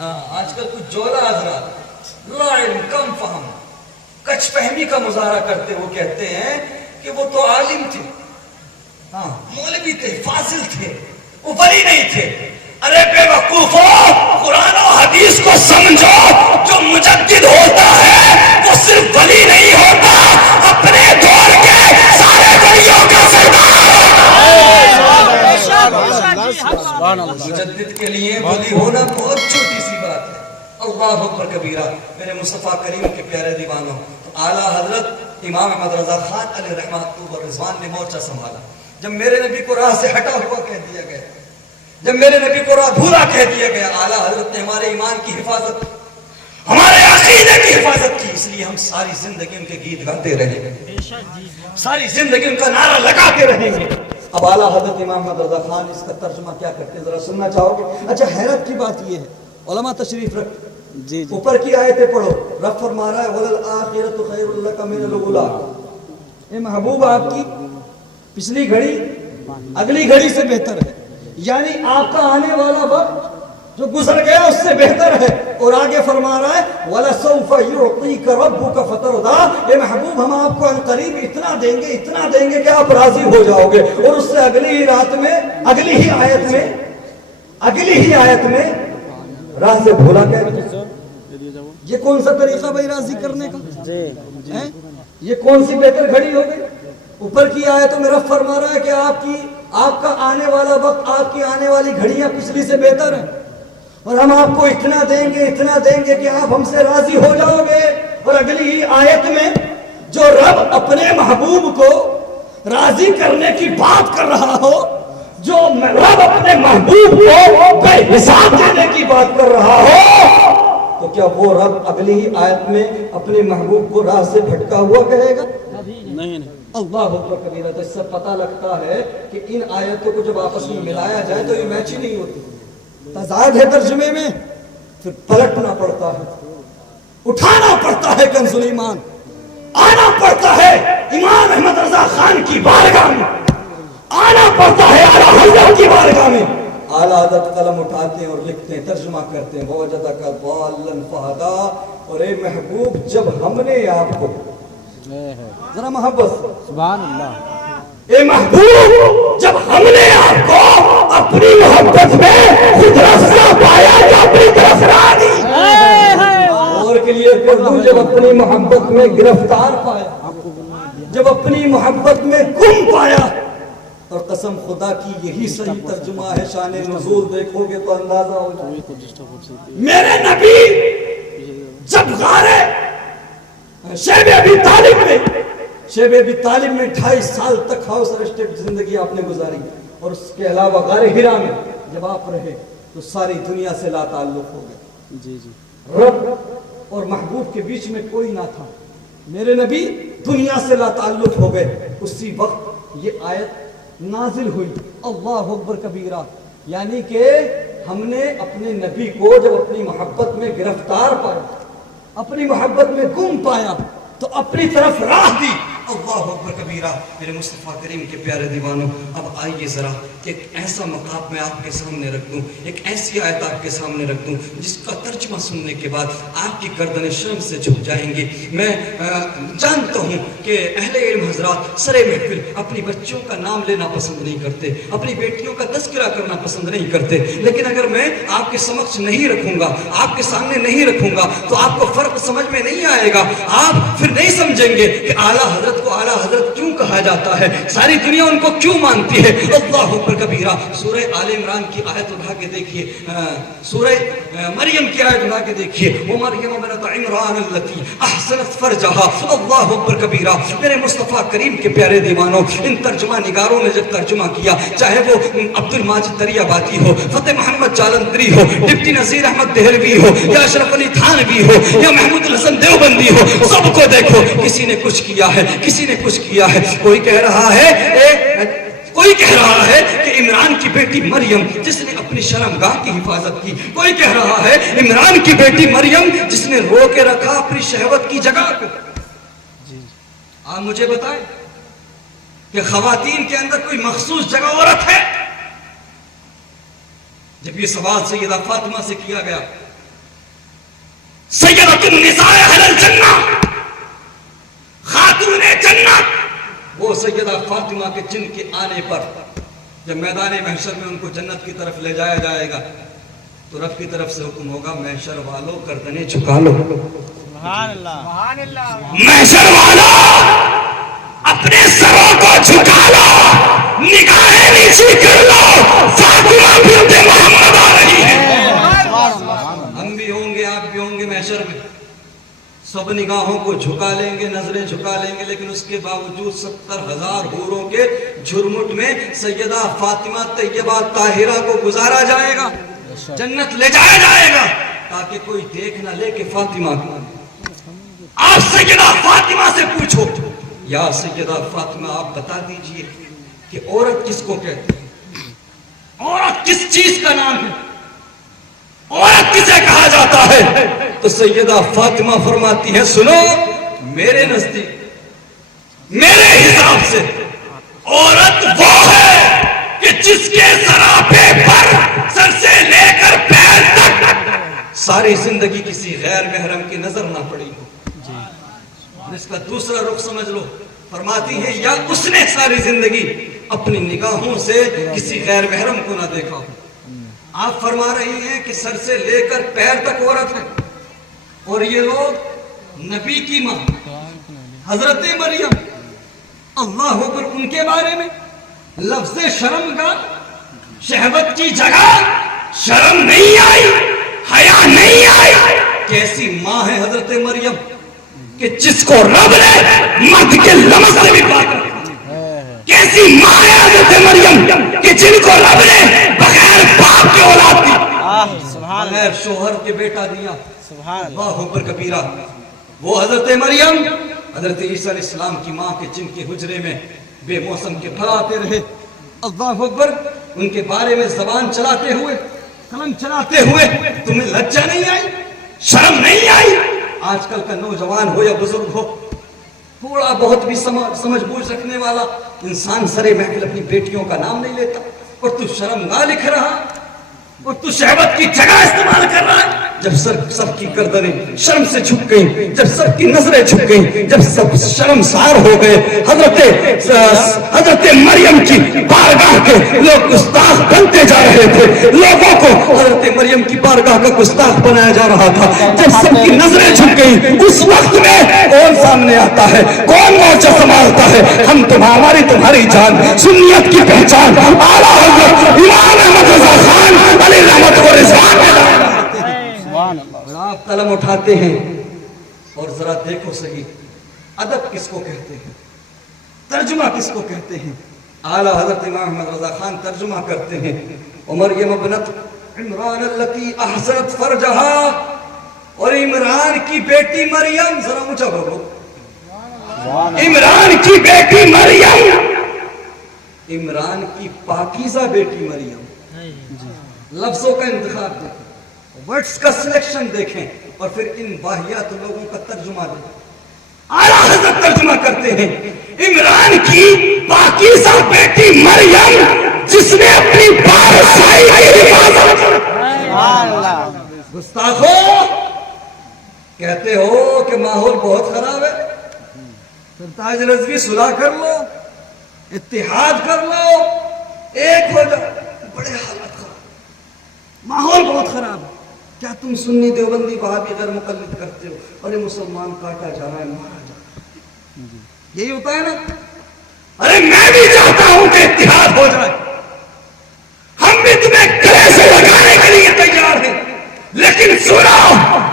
آج کل کچھ جولا حضرات لا علم کم فہم کچھ فہمی کا مظاہرہ کرتے وہ کہتے ہیں کہ وہ تو عالم تھے، مولوی تھے، فاضل تھے، وہ ولی نہیں تھے۔ ارے بے وقوفو، قرآن و حدیث کو سمجھو، جو مجدد ہوتا ہے وہ صرف ولی نہیں ہوتا، اپنے دور کے سارے ولیوں کا سردار۔ مجدد کے لیے ولی ہونا بہت چھوٹی سی بات ہے۔ اللہ اکبر کبیرہ۔ میرے مصطفیٰ کریم کے پیارے دیوانوں، اعلیٰ حضرت امام احمد رضا خان علیہ رحمۃ و رضوان نے مورچہ سنبھالا۔ جب میرے نبی کو راہ سے ہٹا ہوا کہہ دیا گیا، جب میرے نبی کو راہ بھولا کہہ دیا گیا، اعلیٰ حضرت نے ہمارے ایمان کی حفاظت، ہمارے عقیدے کی حفاظت کی، اس لیے ہم ساری زندگی ان کے گیت گاتے رہیں گے، ساری زندگی ان کا نعرہ لگاتے رہیں گے۔ اب اعلیٰ حضرت امام احمد رضا خان اس کا ترجمہ کیا کرتے ہیں، ذرا سننا چاہو گے؟ اچھا، حیرت کی بات یہ ہے، علماء تشریف رکھ، جی اوپر کی آیتیں پڑھو۔ رب فرما رہا ہے وَلَلْآخِرَةُ خَيْرٌ لَكَ مِنَ الْأُولَىٰ، اے محبوب آپ کی پچھلی گھڑی اگلی گھڑی سے بہتر ہے، یعنی آپ کا آنے والا وقت جو گزر گیا اس سے بہتر ہے۔ اور آگے فرما رہا ہے وَلَسَوْفَ يُعْطِيكَ رَبُّكَ فَتَرْضَىٰ، اے محبوب ہم آپ کو عنقریب اتنا دیں گے کہ آپ راضی ہو جاؤ گے۔ اور اس سے اگلی ہی رات میں، اگلی ہی آیت میں راہ سے بھولا کہہ۔ یہ کون سا طریقہ بھائی راضی کرنے کا؟ یہ کون سی بہتر گھڑی ہو گئی؟ اوپر کی آیتوں میں رب فرما رہا ہے کہ آپ کا آنے والا وقت، آپ کی آنے والی گھڑیاں پچھلی سے بہتر ہیں، اور ہم آپ کو اتنا دیں گے کہ آپ ہم سے راضی ہو جاؤ گے۔ اور اگلی ہی آیت میں جو رب اپنے محبوب کو راضی کرنے کی بات کر رہا ہو، جو رب اپنے محبوب کو بے حساب دینے کی بات کر رہا ہو، تو کیا وہ رب اگلی ہی آیت میں اپنے محبوب کو راہ سے بھٹکا ہوا کہے گا؟ نہیں۔ اللہ اکبر کبیرہ۔ تو اس سے پتہ لگتا ہے کہ ان آیتوں کو جب آپس میں ملایا جائے تو یہ میچ ہی نہیں ہوتی، تضاد ہے ترجمے میں، پھر پلٹنا پڑتا ہے، اٹھانا پڑتا ہے کنز الایمان، آنا پڑتا ہے امام احمد رضا خان کی بارگاہ میں، آنا پڑتا ہے اعلیٰ حضرت کی بارگاہ میں۔ اعلیٰ حضرت قلم اٹھاتے ہیں اور لکھتے ہیں، ترجمہ کرتے ہیں وَوَجَدَكَ ضَالًّا فَهَدَىٰ، اور اے محبوب جب ہم نے آپ کو، ذرا محبت سے، سبحان اللہ، اے محبوب جب ہم نے آپ کو اپنی محبت میں خود رسا پایا تو اپنی طرف رانی، اور کے لیے کر دوں جب اپنی محبت میں گرفتار پایا، جب اپنی محبت میں گم پایا۔ اور قسم خدا کی یہی صحیح ترجمہ ہے، شان نزول دیکھو گے تو اندازہ ہو جائے۔ میرے نبی جب غارے شیب ابی طالب میں 2.5 سال تک ہاؤس ارسٹڈ زندگی آپ نے گزاری، اور اس کے علاوہ غار ہرا میں جب آپ رہے تو ساری دنیا سے لا تعلق ہو گئے۔ جی رب اور محبوب کے بیچ میں کوئی نہ تھا، میرے نبی دنیا سے لا تعلق ہو گئے۔ اسی وقت یہ آیت نازل ہوئی، اللہ اکبر کبیرہ، یعنی کہ ہم نے اپنے نبی کو جب اپنی محبت میں گرفتار پایا، اپنی محبت میں گم پایا تو اپنی طرف راہ دی۔ اللہ اکبر کبیرہ۔ میرے مصطفیٰ کریم کے پیارے دیوانوں، اب آئیے ذرا ایک ایسا مقام میں آپ کے سامنے رکھ دوں، ایک ایسی آیت آپ کے سامنے رکھ دوں جس کا ترجمہ سننے کے بعد آپ کی گردنیں شرم سے جھک جائیں گی۔ میں جانتا ہوں کہ اہل علم حضرات سرے محفل اپنی بچوں کا نام لینا پسند نہیں کرتے، اپنی بیٹیوں کا تذکرہ کرنا پسند نہیں کرتے، لیکن اگر میں آپ کے سمجھ نہیں رکھوں گا، آپ کے سامنے نہیں رکھوں گا تو آپ کو فرق سمجھ میں نہیں آئے گا، آپ پھر نہیں سمجھیں گے کہ اعلیٰ حضرت کو اعلیٰ حضرت کیوں کہا جاتا ہے، ساری دنیا ان کو کیوں مانتی ہے۔ اللہ اکبر کبیرہ۔ سورہ آل عمران کی آیت اٹھا کے دیکھیے، سورہ مریم کی آیت اٹھا کے دیکھیے، وَمَرْيَمَ ابْنَتَ عِمْرَانَ الَّتِي أَحْسَنَتْ فَرْجَهَا۔ اللہ اکبر کبیرہ۔ میرے مصطفیٰ کریم کے پیارے دیوانوں، ان ترجمہ نگاروں نے جب ترجمہ کیا، چاہے وہ عبد الماجد دریا باتی ہو، فتح محمد جالندری ہو، ڈپٹی نذیر احمد دہلوی ہو، یا اشرف علی تھانوی ہو، یا محمود الحسن دیوبندی ہو، سب کو دیکھو کسی نے کچھ کیا ہے، کسی نے کچھ کیا ہے۔ کوئی کہہ رہا ہے کہ عمران کی بیٹی مریم جس نے اپنی شرمگاہ کی حفاظت کی، کوئی کہہ رہا ہے عمران کی بیٹی مریم جس نے رو کے رکھا اپنی شہوت کی جگہ کو۔ آپ مجھے بتائیں کہ خواتین کے اندر کوئی مخصوص جگہ عورت ہے؟ جب یہ سوال سیدہ فاطمہ سے کیا گیا سیدۃ النساء اہل الجنہ، خاتون جنت، وہ سیدہ فاطمہ کے جن کے آنے پر جب میدان محشر میں ان کو جنت کی طرف لے جایا جائے گا تو رب کی طرف سے حکم ہوگا محشر والوں گردنیں جھکا لو، سبحان اللہ، محشر والوں اپنے سروں کو جھکا لو، نگاہیں نیچی کر لو، فاطمہ بنت محمد آ رہی ہے۔ ہم بھی ہوں گے، آپ بھی ہوں گے محشر میں، سب نگاہوں کو جھکا لیں گے، نظریں جھکا لیں گے، لیکن اس کے باوجود 70,000 حوروں کے جھرمٹ میں سیدہ فاطمہ طیبہ طاہرہ کو گزارا جائے گا، جنت لے جایا جائے گا، تاکہ کوئی دیکھ نہ لے کہ فاطمہ کو۔ آپ سیدہ فاطمہ سے پوچھو، یا سیدہ فاطمہ آپ بتا دیجئے کہ عورت کس کو کہتے ہیں، عورت کس چیز کا نام ہے، عورت کسے کہا جاتا ہے؟ تو سیدہ فاطمہ فرماتی ہے سنو، میرے نزدیک، میرے حساب سے عورت وہ ہے کہ جس کے سراپے پر سر سے لے کر پیر تک ساری زندگی کسی غیر محرم کی نظر نہ پڑی ہو۔ اس کا دوسرا رخ سمجھ لو، فرماتی ہے یا اس نے ساری زندگی اپنی نگاہوں سے کسی غیر محرم کو نہ دیکھا ہو۔ آپ فرما رہی ہیں کہ سر سے لے کر پیر تک عورت ہے، اور یہ لوگ نبی کی ماں حضرت مریم، اللہ اکبر، ان کے بارے میں لفظ شرم کا شہوت کی جگہ شرم نہیں آئی، حیا نہیں آئی۔ کیسی ماں ہے حضرت مریم کہ جس کو رب نے مرد کے لمس سے بھی پاک رکھا، کیسی ماں ہے حضرت مریم کہ جن کو رب نے بغیر باپ کی اولاد دی، بغیر شوہر کے بیٹا دیا، اللہ اکبر کبیرہ۔ وہ حضرت مریم حضرت عیسیٰ علیہ السلام کی ماں کے جن کے حجرے میں بے موسم کے پھل آتے رہے، اللہ اکبر، ان کے بارے میں زبان چلاتے ہوئے، قلم چلاتے ہوئے تمہیں لجہ نہیں آئی، شرم نہیں آئی؟ آج کل کا نوجوان ہو یا بزرگ ہو، تھوڑا بہت بھی سمجھ بوجھ رکھنے والا انسان سرے محفل اپنی بیٹیوں کا نام نہیں لیتا، اور تو شرمگاہ لکھ رہا، اور تو شہوت کی جگہ استعمال کر رہا ہے۔ جب سب کی گردنیں شرم سے جھک گئیں، جب سب کی نظریں جھک گئیں، جب سب شرمسار ہو گئے، حضرت مریم کی بارگاہ کے لوگ گستاخ بنتے جا رہے تھے، لوگوں کو حضرت مریم کی بارگاہ کا گستاخ بنایا جا رہا تھا، جب سب کی نظریں جھک گئیں، اس وقت میں کون سامنے آتا ہے، کون مورچہ سنبھالتا ہے؟ ہماری تمہاری جان، سنیت کی پہچان، اعلیٰ حضرت امام احمد رضا خان علیہ رحمت و رضوان، اور آپ قلم اٹھاتے ہیں اور ذرا دیکھو صحیح، ادب کس کو کہتے ہیں، ترجمہ کس کو کہتے ہیں؟ اعلیٰ حضرت امام احمد رضا خان ترجمہ کرتے ہیں، مریم ابنت عمران التی احسنت فرجہا، اور عمران کی بیٹی مریم، ذرا اونچا بولو، عمران کی بیٹی مریم، عمران کی پاکیزہ بیٹی مریم۔ لفظوں کا انتخاب دیکھیں، ورڈز کا سلیکشن دیکھیں، اور پھر ان واہیات لوگوں کا ترجمہ دیکھیں۔ اعلیٰ حضرت ترجمہ کرتے ہیں عمران کی پاکیزہ بیٹی مریم، جس نے اپنی بارسائی کی حفاظت۔ گستاخو، کہتے ہو کہ ماحول بہت خراب ہے، پھر تاج رضوی صلح کر لو، اتحاد کر لو، ایک ہو جاؤ، بڑے حالات خراب، ماحول بہت خراب ہے۔ کیا تم سنی دیوبندی وہابی غیر مقلد کرتے ہو؟ ارے مسلمان کاٹا جا رہا ہے، مارا جا رہا ہے، یہی ہوتا ہے نا؟ ارے میں بھی چاہتا ہوں کہ اتحاد ہو جائے، ہم بھی تمہیں گلے سے لگانے کے لیے تیار ہیں، لیکن سنو،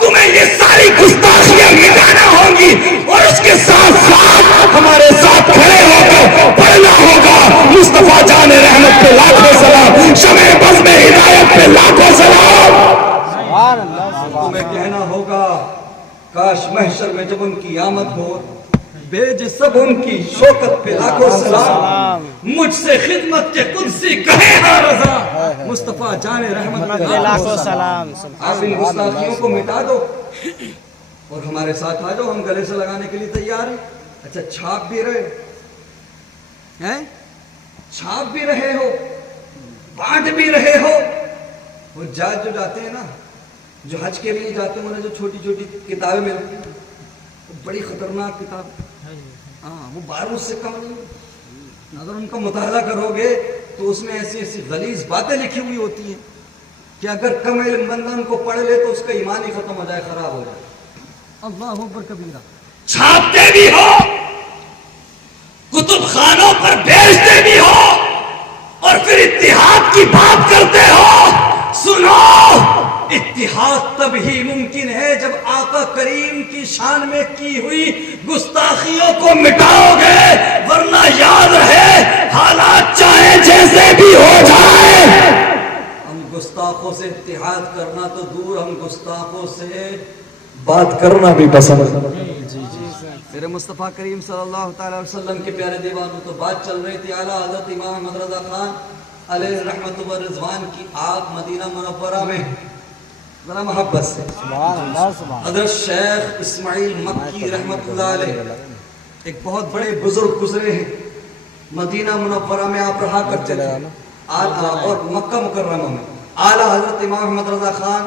تمہیں یہ ساری گستاخیاں مٹانا ہوں گی، اور اس کے ساتھ ساتھ ہمارے ساتھ کھڑے ہو کر پڑھنا ہوگا مصطفیٰ جان رحمت پہ لاکھوں سلام، شمع بزم ہدایت پہ لاکھوں سلام۔ تمہیں کہنا ہوگا کاش محشر میں جب ان کی آمد ہو، بیج سب ان کی شوکت پہ لاکھوں سلام، مجھ سے خدمت کے قدسی کہے ہاں رضا، مصطفیٰ جان رحمت پہ لاکھوں سلام۔ آپ ان گستاخیوں کو مٹا دو اور ہمارے ساتھ آ جاؤ، ہم گلے سے لگانے کے لیے تیار ہیں۔ اچھا، چھاپ بھی رہے ہیں، چھاپ بھی رہے ہو، بانٹ بھی رہے ہو، وہ جاج جو جاتے ہیں نا، جو حج کے لیے جاتے ہیں انہیں جو چھوٹی چھوٹی کتابیں ملتی ہیں، بڑی خطرناک کتاب، ہاں وہ بارود سے کم نہیں، اگر ان کا مطالعہ کرو گے تو اس میں ایسی ایسی غلیظ باتیں لکھی ہوئی ہوتی ہیں کہ اگر کم علم بندہ ان کو پڑھ لے تو اس کا ایمان ہی ختم ہو جائے، خراب ہو جائے۔ اللہ اکبر کبیرہ۔ چھاپتے بھی ہو، کتب خانوں پر بیچتے بھی ہو، اور پھر اتحاد کی بات کرتے ہو۔ سنو، اتحاد تب ہی ممکن ہے جب آقا کریم کی شان میں کی ہوئی گستاخیوں کو مٹاؤ گے، ورنہ یاد رہے حالات چاہے جیسے بھی ہو جائے، ہم گستاخوں سے اتحاد کرنا تو دور، ہم گستاخوں سے بات کرنا بھی پسند ہے۔ میرے مصطفیٰ کریم صلی اللہ تعالی وسلم کے پیارے دیوانوں، تو بات چل رہی تھی اعلیٰ حضرت امام احمد رضا خان علیہ رحمت و رضوان کی آگ مدینہ منورہ میں، ذرا محبت سے، حضرت شیخ اسماعیل مکی رحمت اللہ علیہ ایک بہت بڑے بزرگ گزرے ہیں، مدینہ منورہ میں آپ رہا کرتے تھے اور مکہ مکرمہ میں۔ اعلیٰ حضرت امام احمد رضا خان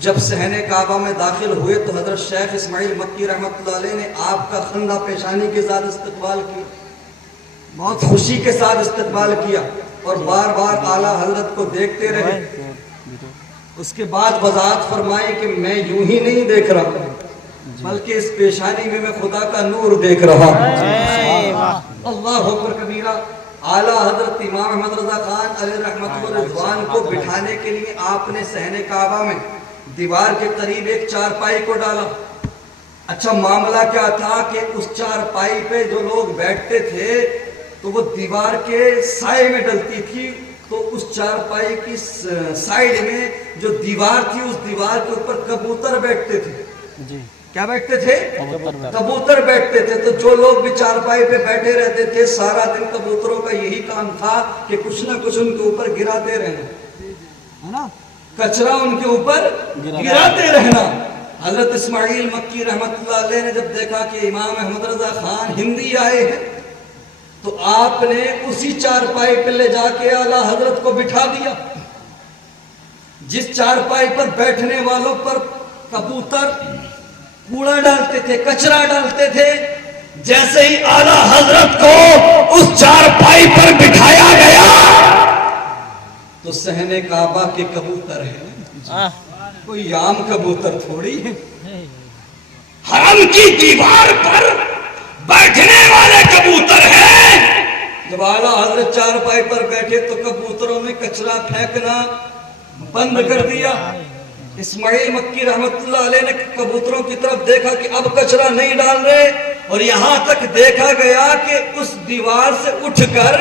جب صحن کعبہ میں داخل ہوئے تو حضرت شیخ اسماعیل مکی رحمت اللہ علیہ نے آپ کا خندہ پیشانی کے ساتھ استقبال کیا، بہت خوشی کے ساتھ استقبال کیا، اور بار بار اعلیٰ حضرت کو دیکھتے رہے۔ اس کے بعد وضاحت فرمائی کہ میں یوں ہی نہیں دیکھ رہا، بلکہ اس پیشانی میں خدا کا نور دیکھ رہا ہوں۔ اللہ اکبر کبیرہ۔ اعلیٰ حضرت امام احمد رضا خان علیہ رحمت و رضوان کو بٹھانے کے لیے آپ نے صحن کعبہ میں دیوار کے قریب ایک چارپائی کو ڈالا۔ اچھا معاملہ کیا تھا کہ اس چارپائی پہ جو لوگ بیٹھتے تھے تو وہ دیوار کے سائے میں ڈلتی تھی، تو اس چارپائی کی سائیڈ میں جو دیوار تھی اس دیوار کے اوپر کبوتر بیٹھتے تھے۔ کیا بیٹھتے تھے؟ کبوتر بیٹھتے تھے۔ تو جو لوگ بھی چارپائی پہ بیٹھے رہتے تھے سارا دن کبوتروں کا یہی کام تھا کہ کچھ نہ کچھ ان کے اوپر گراتے رہنا، ہے نا، کچرا ان کے اوپر گراتے رہنا۔ حضرت اسماعیل مکی رحمت اللہ علیہ نے جب دیکھا کہ امام احمد رضا خان ہندی آئے ہیں تو آپ نے اسی چارپائی پہ لے جا کے اعلیٰ حضرت کو بٹھا دیا۔ جس چارپائی پر بیٹھنے والوں پر کبوتر کوڑا ڈالتے تھے، کچرا ڈالتے تھے، جیسے ہی اعلیٰ حضرت کو اس چارپائی پر بٹھایا گیا تو صحن کعبہ کے کبوتر ہیں، کوئی عام کبوتر تھوڑی ہے، حرم کی دیوار پر بیٹھنے والے کبوتر ہیں۔ جب اعلیٰ حضرت چارپائی پر بیٹھے تو کبوتروں نے کچرا پھینکنا بند کر دیا۔ اسماعیل مکی رحمت اللہ علیہ نے کبوتروں کی طرف دیکھا کہ اب کچرا نہیں ڈال رہے، اور یہاں تک دیکھا گیا کہ اس دیوار سے اٹھ کر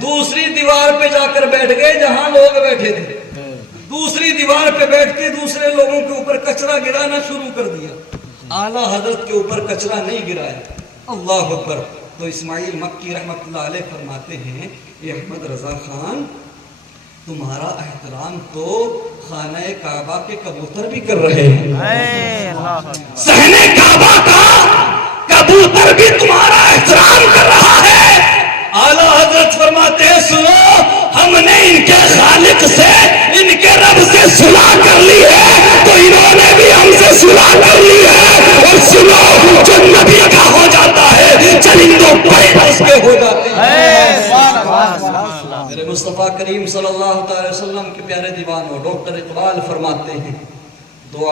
دوسری دیوار پہ جا کر بیٹھ گئے جہاں لوگ بیٹھے تھے، دوسری دیوار پہ بیٹھ کے دوسرے لوگوں کے اوپر کچرا گرانا شروع کر دیا۔ اعلیٰ حضرت کے اوپر کچرا نہیں گرایا۔ اللہ اکبر۔ تو اسماعیل مکی رحمت اللہ علیہ فرماتے ہیں، اے احمد رضا خان، تمہارا احترام تو خانہ کعبہ کے کبوتر بھی کر رہے ہیں، صحن کعبہ کا کبوتر بھی تمہارا احترام کر رہا ہے۔ اعلیٰ حضرت فرماتے ہیں، سنو، ہم نے ان کے خالق سے، ان کے رب سے صلح کر لی ہے، تو انہوں نے بھی ہم سے صلح کر لی ہے۔ اور سنو، جو نبی کا ہو جاتا ہے چرندوں پر اس کے ہو جاتے ہیں۔ میرے مصطفیٰ کریم صلی اللہ تعالی وسلم کے پیارے دیوانوں، ڈاکٹر اقبال فرماتے ہیں،